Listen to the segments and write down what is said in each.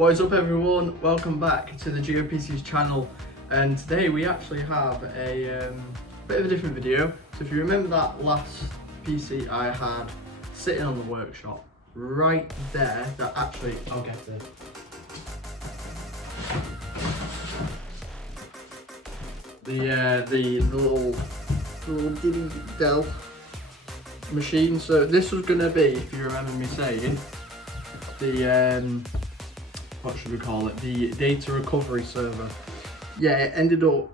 What is up everyone, welcome back to the GeoPCs channel, and today we actually have a bit of a different video. So if you remember that last PC I had sitting on the workshop, right there, that actually, I'll get there. The little Diddy Dell machine. So this was going to be, if you remember me saying, the what should we call it, the data recovery server. Yeah, it ended up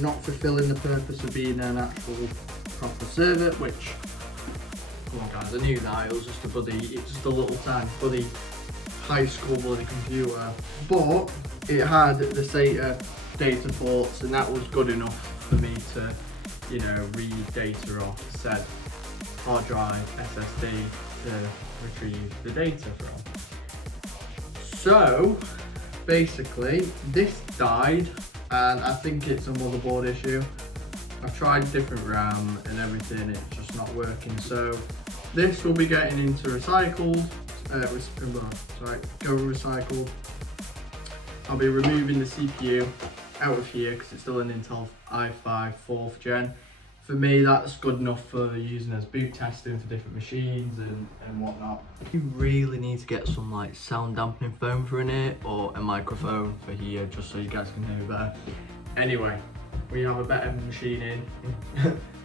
not fulfilling the purpose of being an actual proper server, which, come on guys, I knew that, it was just a little tiny bloody high school bloody computer, but it had the SATA data ports, and that was good enough for me to, you know, read data off said hard drive SSD to retrieve the data from. So basically this died, and I think it's a motherboard issue. I've tried different RAM and everything, it's just not working. So this will be getting into recycled, go recycled. I'll be removing the CPU out of here because it's still an Intel i5 4th gen. For me, that's good enough for using as boot testing for different machines and whatnot. You really need to get some like sound dampening foam for in it, or a microphone for here, just so you guys can hear better. Anyway, we have a better machine in,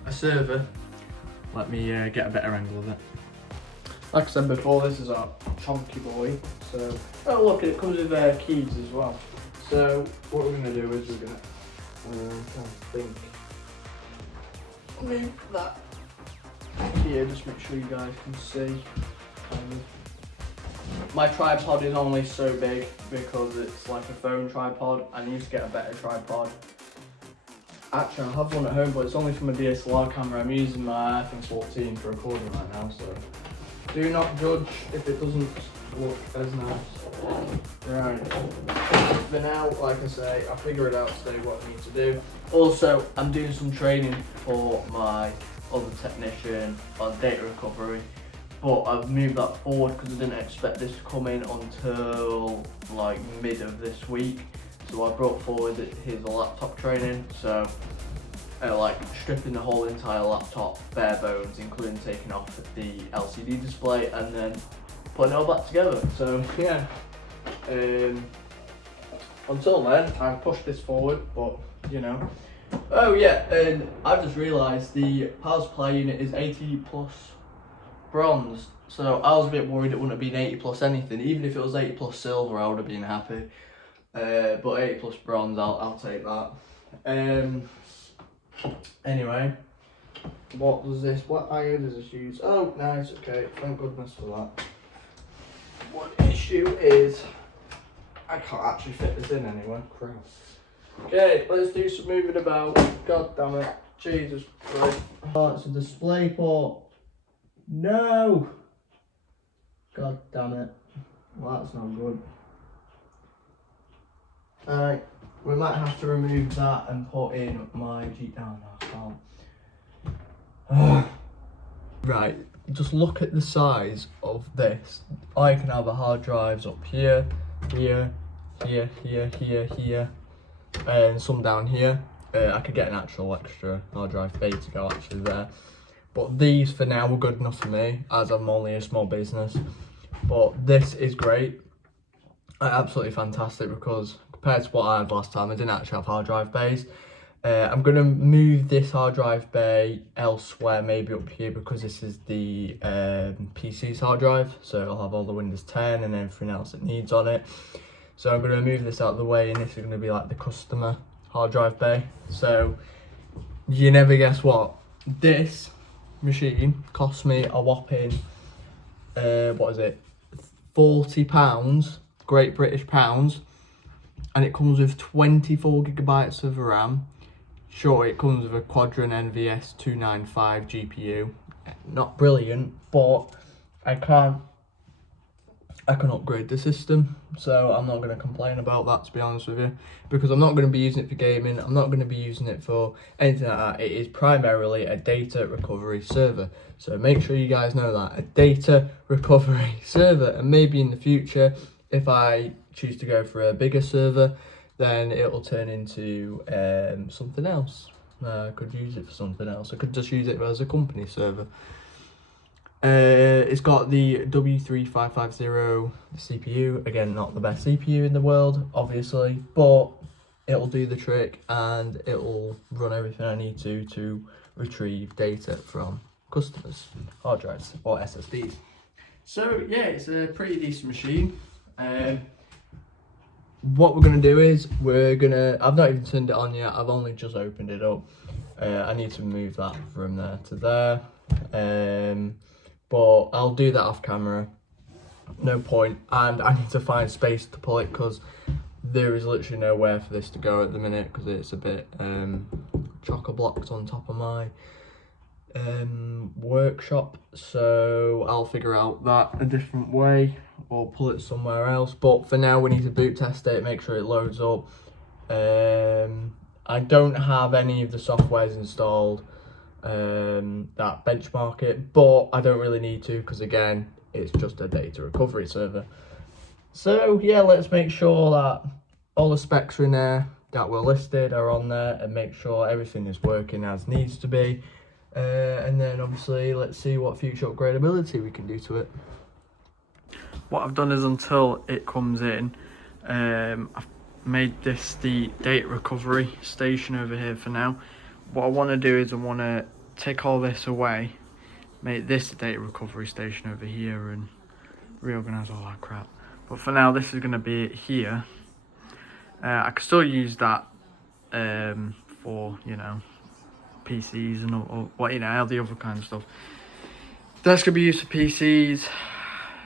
a server. Let me get a better angle of it. Like I said before, this is our chunky boy. So, oh look, it comes with keys as well. So what we're gonna do is we're gonna move that here, just make sure you guys can see. My tripod is only so big because it's like a phone tripod. I need to get a better tripod. Actually, I have one at home, but it's only from a DSLR camera. I'm using my iPhone 14 for recording right now, so do not judge if it doesn't look as nice. Right, for now, like I say, I'll figure it out today what I need to do. Also, I'm doing some training for my other technician on data recovery, but I've moved that forward because I didn't expect this to come in until like mid of this week. So I brought forward his laptop training, so like stripping the whole entire laptop bare bones, including taking off the LCD display and then putting it all back together. So yeah, until then I've pushed this forward, but you know. Oh yeah, and I've just realised the power supply unit is 80 plus bronze, so I was a bit worried it wouldn't have been 80 plus anything. Even if it was 80 plus silver, I would have been happy, but 80 plus bronze, I'll take that. Anyway, what iron does this use? Oh nice, okay, thank goodness for that. One issue is I can't actually fit this in anywhere. Crap. Okay, let's do some moving about. God damn it. Jesus Christ. Oh, it's a display port. No! God damn it. Well, that's not good. Alright, we might have to remove that and put in my G. Oh no, I can't. Right, just look at the size of this. I can have a hard drives up here, here, here, here, here, here, and some down here. I could get an actual extra hard drive bay to go actually there, but these for now were good enough for me as I'm only a small business. But this is great, absolutely fantastic, because compared to what I had last time, I didn't actually have hard drive bays. I'm going to move this hard drive bay elsewhere, maybe up here, because this is the PC's hard drive, so it'll have all the Windows 10 and everything else it needs on it. So I'm going to move this out of the way, and this is going to be like the customer hard drive bay. So you never guess what, this machine cost me a whopping what is it, £40, Great British pounds, and it comes with 24 gigabytes of RAM. Sure, it comes with a Quadron NVS 295 GPU. Not brilliant, but I can upgrade the system, so I'm not going to complain about that, to be honest with you, because I'm not going to be using it for gaming. I'm not going to be using it for anything like that. It is primarily a data recovery server, so make sure you guys know that, a data recovery server. And maybe in the future, if I choose to go for a bigger server, then it'll turn into something else. I could use it for something else. I could just use it as a company server. It's got the W3550 CPU. Again, not the best CPU in the world, obviously, but it'll do the trick and it'll run everything I need to retrieve data from customers' hard drives or SSDs. So yeah, it's a pretty decent machine. What we're gonna do is I've not even turned it on yet. I've only just opened it up. I need to move that from there to there. But I'll do that off camera. No point. And I need to find space to pull it because there is literally nowhere for this to go at the minute because it's a bit chock-a-blocked on top of my workshop. So I'll figure out that a different way or pull it somewhere else. But for now, we need to boot test it, make sure it loads up. I don't have any of the softwares installed that benchmark it, but I don't really need to because again, it's just a data recovery server. So yeah, let's make sure that all the specs are in there that were listed are on there and make sure everything is working as needs to be. And then obviously let's see what future upgradability we can do to it. What I've done is until it comes in, I've made this the data recovery station over here for now. What I want to do is I want to take all this away, make this a data recovery station over here and reorganize all that crap. But for now, this is going to be it here. I can still use that for, you know, PCs and or what, you know, all the other kind of stuff. That's going to be used for PCs.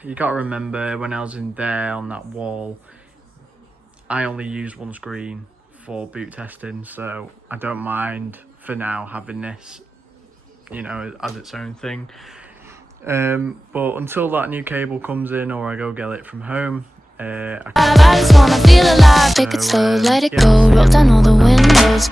You got to remember when I was in there on that wall, I only used one screen for boot testing, so I don't mind for now having this, you know, as its own thing. But until that new cable comes in or I go get it from home, I just wanna feel alive, take it slow, let it go, roll down all the windows.